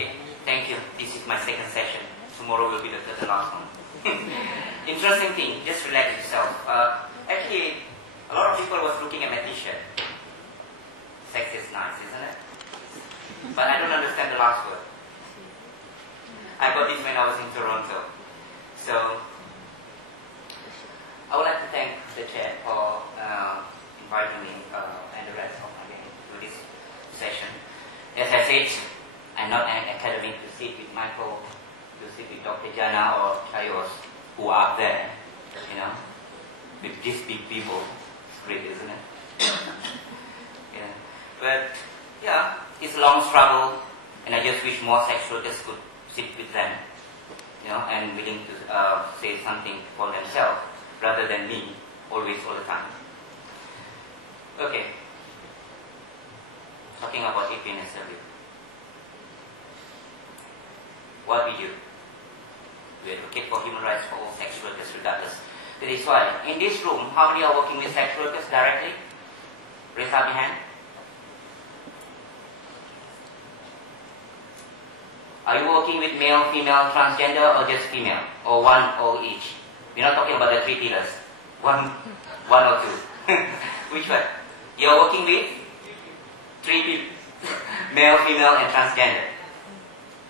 Okay, thank you. This is my second session. Tomorrow will be the last one. Interesting thing, just relax yourself. Actually, a lot of people was looking at my t-shirt. Sex is nice, isn't it? But I don't understand the last word. I got this when I was in Toronto. So, I would like to thank the chair for inviting me and the rest of my gang to this session. As I said, I'm not an academic to sit with Michael, to sit with Dr. Jana or Chayos, who are there, you know, with these big people. It's great, isn't it? Yeah. But, yeah, it's a long struggle, and I just wish more sex workers could sit with them, you know, and willing to say something for themselves, rather than me, always, all the time. Okay. Talking about EPNSW. What we do? We advocate for human rights for all sex workers regardless. That is why, in this room, how many are working with sex workers directly? Raise up your hand. Are you working with male, female, transgender, or just female? Or one or each? We're not talking about the three pillars. One or two. Which one? You're working with three people. Male, female, and transgender.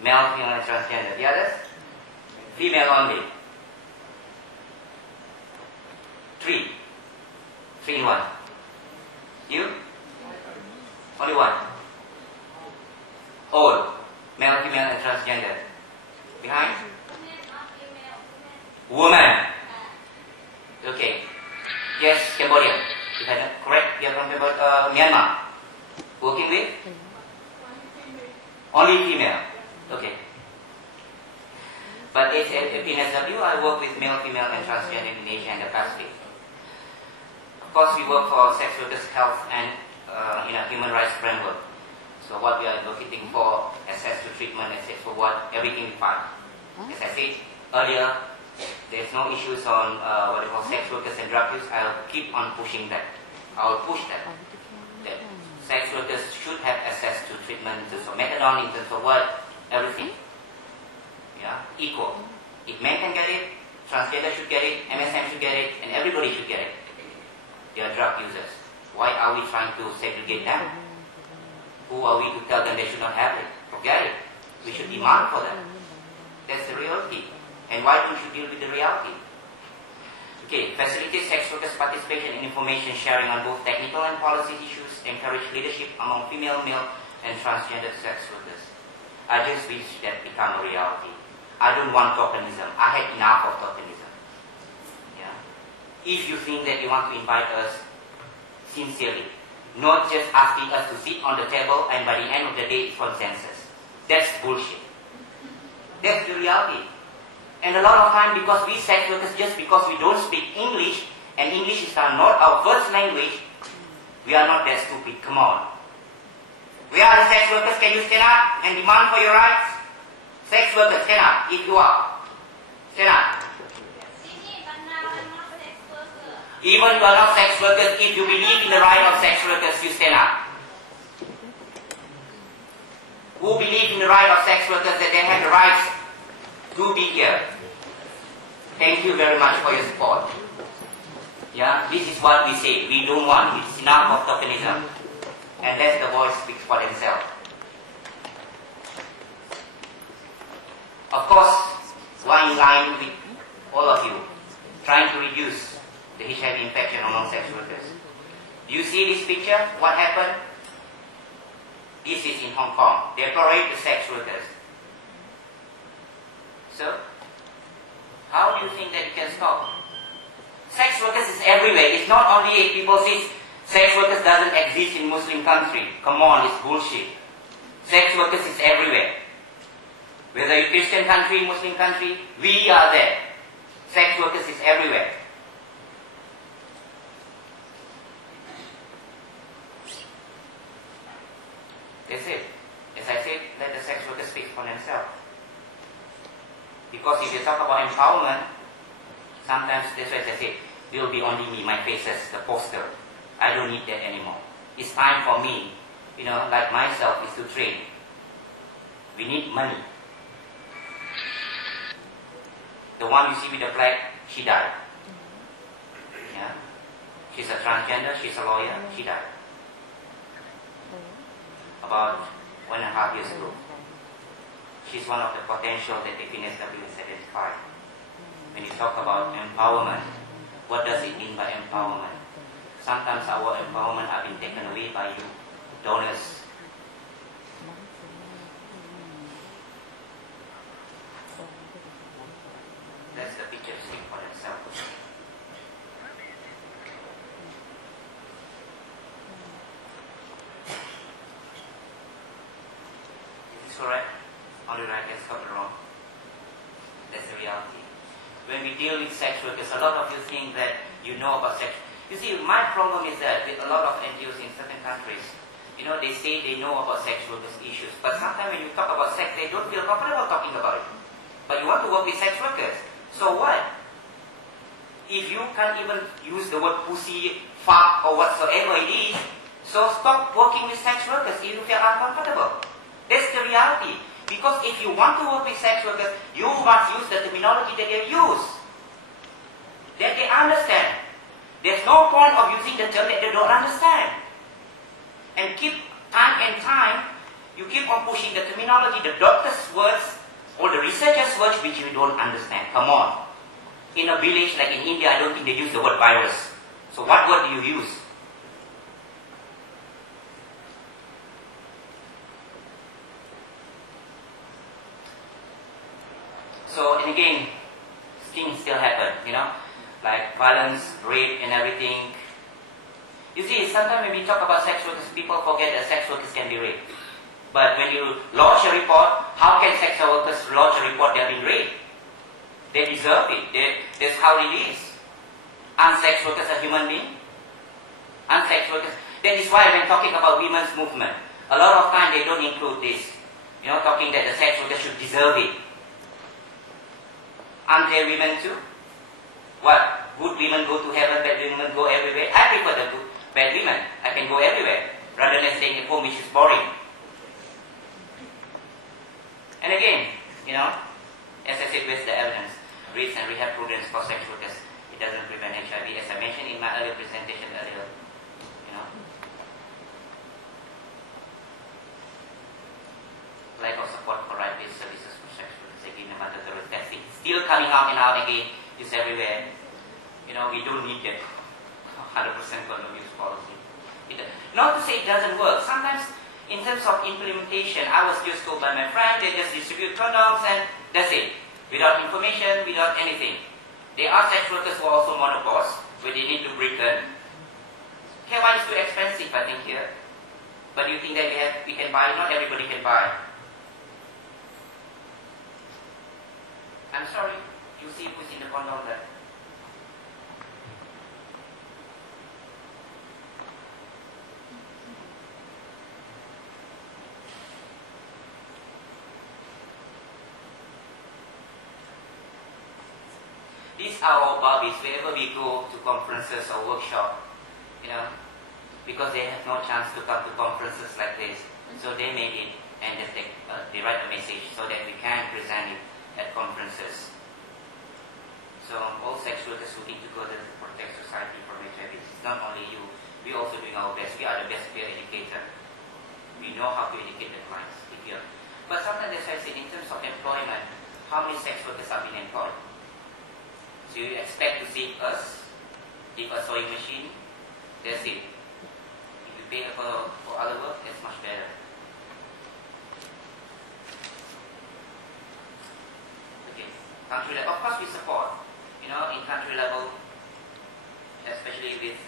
Male, female, and transgender. The others? Female only. Three in one. You? Only one. All. Male, female, and transgender. Behind? Woman. Okay. Yes, Cambodia. If I'm not correct, you're from Myanmar. Working with? Only female. Okay. But at PNSW, I work with male, female, and transgender in Asia and the Pacific. Of course, we work for sex workers' health and in a human rights framework. So what we are advocating for, access to treatment, access for what, everything we find. As I said earlier, there's no issues on what we call sex workers and drug use. I'll keep on pushing that. I'll push that. That sex workers should have access to treatment in terms of methadone, in terms of what, everything. Yeah, equal. If men can get it, transgender should get it, MSM should get it, and everybody should get it. They are drug users. Why are we trying to segregate them? Who are we to tell them they should not have it? Forget it. We should demand for them. That's the reality. And why don't you deal with the reality? Okay, facilitate sex workers' participation in information sharing on both technical and policy issues, encourage leadership among female, male, and transgender sex workers. I just wish that become a reality. I don't want tokenism. I had enough of tokenism. Yeah. If you think that you want to invite us sincerely, not just asking us to sit on the table and by the end of the day it's consensus. That's bullshit. That's the reality. And a lot of time, because we sex workers, just because we don't speak English, and English is not our first language, we are not that stupid. Come on. Where are the sex workers? Can you stand up and demand for your rights? Sex workers, stand up if you are. Stand up. Even you are not sex workers, if you believe in the right of sex workers, you stand up. Who believe in the right of sex workers, that they have the rights to be here? Thank you very much for your support. Yeah, this is what we say. We don't want. It's enough of tokenism. And let the voice speak for themselves. Of course, we're in line with all of you, trying to reduce the HIV infection among sex workers. Do you see this picture? What happened? This is in Hong Kong. They parade the sex workers. So, how do you think that you can stop? Sex workers is everywhere. It's not only people since sex workers doesn't exist in Muslim country. Come on, it's bullshit. Sex workers is everywhere. Whether you Christian country, Muslim country, we are there. Sex workers is everywhere. That's it. As I said, let the sex workers speak for themselves. Because if you talk about empowerment, sometimes that's what I said, it will be only me, my faces, the poster. I don't need that anymore. It's time for me, like myself, is to train. We need money. The one you see with the flag, she died. Yeah. She's a transgender, she's a lawyer, she died. About 1.5 years ago. She's one of the potential that the PNSW has identified. When you talk about empowerment, what does it mean by empowerment? Sometimes our empowerment have been taken away by you, donors. That's the picture speak for themselves. Is this correct? On the right, let's got it wrong. That's the reality. When we deal with sex workers, a lot of you think that you know about sex. You see, my problem is that with a lot of NGOs in certain countries, you know, they say they know about sex workers' issues, but sometimes when you talk about sex, they don't feel comfortable talking about it. But you want to work with sex workers, so what? If you can't even use the word pussy, fuck, or whatsoever it is, so stop working with sex workers if you feel uncomfortable. That's the reality. Because if you want to work with sex workers, you must use the terminology that they use, that they understand. There's no point of using the term that they don't understand. And time, you keep on pushing the terminology, the doctor's words, or the researcher's words, which you don't understand. Come on. In a village like in India, I don't think they use the word virus. So what word do you use? So, and again, things still happen, you know, like violence, rape, and everything. You see, sometimes when we talk about sex workers, people forget that sex workers can be raped. But when you launch a report, how can sex workers launch a report they have been raped? They deserve it. That's how it is. Aren't sex workers a human being? Aren't sex workers? That is why when talking about women's movement, a lot of times they don't include this. You know, talking that the sex workers should deserve it. Aren't there women too? What? Good women go to heaven, bad women go everywhere? I prefer the good, bad women. I can go everywhere, rather than staying at home, which is boring. And again, you know, as I said, where's the evidence? Rates and rehab programs for sex workers. It doesn't prevent HIV, as I mentioned in my earlier presentation earlier. You know, lack of support for right-based services for sex workers, again, another terrorist testing. Still coming out and out again, is everywhere. You know, we don't need that 100% condom use policy. Not to say it doesn't work. Sometimes, in terms of implementation, I was just told by my friend, they just distribute condoms and that's it. Without information, without anything. There are sex workers who are also monopoles, where they need to return. Heroin is too expensive, I think, here. But you think that we can buy? Not everybody can buy. I'm sorry, you see who's in the condom there. These are our Barbies. Wherever we go to conferences or workshops, you know, because they have no chance to come to conferences like this, so they made it and they write a message so that we can present it at conferences. So all sex workers who need to go to protect society from HIV. It's not only you. We also doing our best. We are the best peer educator. We know how to educate the clients. But sometimes as I said, in terms of employment, how many sex workers have been employed? So you expect to see us, give a sewing machine, that's it. If you pay for other work, that's much better. Okay, country level, of course we support, you know, in country level, especially with